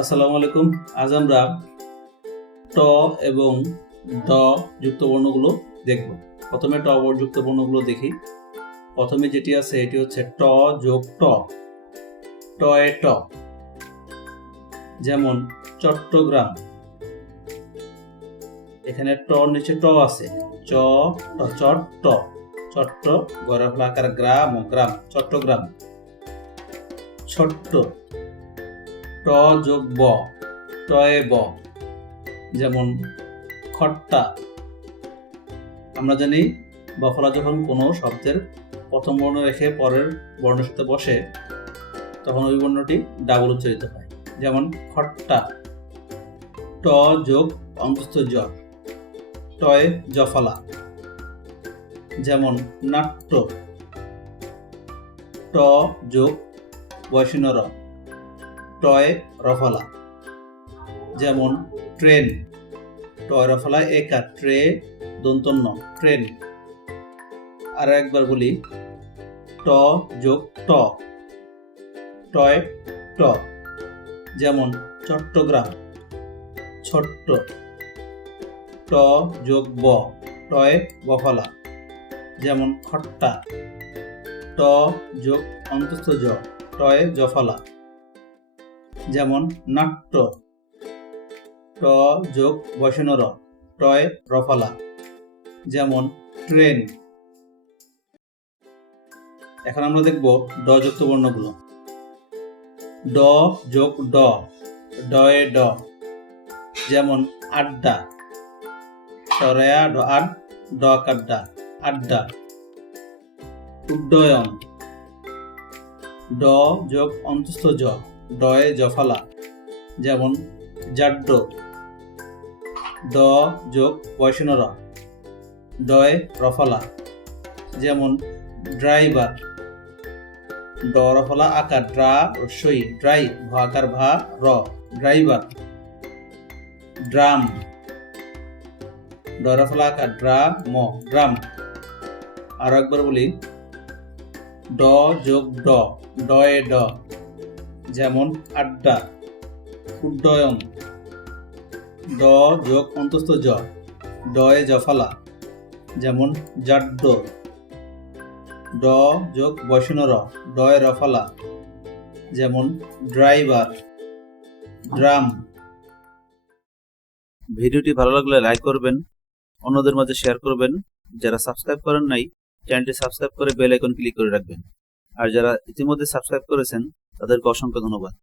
আসসালামু আলাইকুম। আজ আমরা ট এবং ড যুক্ত বর্ণগুলো দেখব। প্রথমে ট যুক্ত বর্ণগুলো দেখি। প্রথমে যেটি আছে, এটি হচ্ছে ট যোগ ট। ট এ ট। যেমন চট্টগ্রাম। এখানে ট নিচে ট আছে। চ, ট চট্ট চট্ট গড়াফলা আকার গ্রাম গ্রাম, চট্টগ্রাম। ছোট্ট। ট যোগ ব টয়ে ব। যেমন খট্টা। আমরা জানি বফলা যখন কোনো শব্দের প্রথম বর্ণ রেখে পরের বর্ণের সাথে বসে, তখন ওই বর্ণটি ডাবল উচ্চারিত হয়। যেমন খট্টা। ট যোগ অন্তস্থ জ। টয়ে জফলা। যেমন নাট্য ট যোগ বয়সিনর টয় রফলা। যেমন ট্রেন, টয় রফলা একা ট্রে দন্তন্য, ট্রেন। আর একবার বলি, ট যোগ ট, টয় ট। যেমন চট্টগ্রাম, ছোট্ট। ট যোগ ব টয় বফলা। যেমন খট্টা। ট যোগ অন্তস্থ জ টয় জফলা। যেমন নাট্য। ট যোগ বসনর টয় রফলা। যেমন ট্রেন। এখন আমরা দেখব ড যুক্ত বর্ণগুলো ড যোগ ড ডয়ে ড। যেমন আড্ডা। টরেয়া ড আড ড কাড্ডা আড্ডা। উড্ডয়ন। ড যোগ অন্তস্থ জ, ডয়ে জফালা, যেমন জাড্ড। ড যোগ বয়সনর ডয় রফলা, যেমন ড্রাইভার। ড রফলা আকার, ড্রা রসই ড্রাই ভ আকার ভা, র, ড্রাইভার। ড্রাম। ড রফলা আকার ড্রা ম, ড্রাম। আরও একবার বলি। ড যোগ ড ডয়ে ড। যেমন আড্ডা, উড্ডয়ন। ড যোগ অন্তস্থ জ ডয়ে জফালা। যেমন জাড্ড। ড যোগ বৈষ্ণর, ড এ রফালা। যেমন ড্রাইভার, ড্রাম। ভিডিওটি ভালো লাগলে লাইক করবেন। অন্যদের মাঝে শেয়ার করবেন। যারা সাবস্ক্রাইব করেন নাই চ্যানেলটি সাবস্ক্রাইব করে বেল আইকন ক্লিক করে রাখবেন। আর যারা ইতিমধ্যে সাবস্ক্রাইব করেছেন, তাদেরকে অসংখ্য ধন্যবাদ।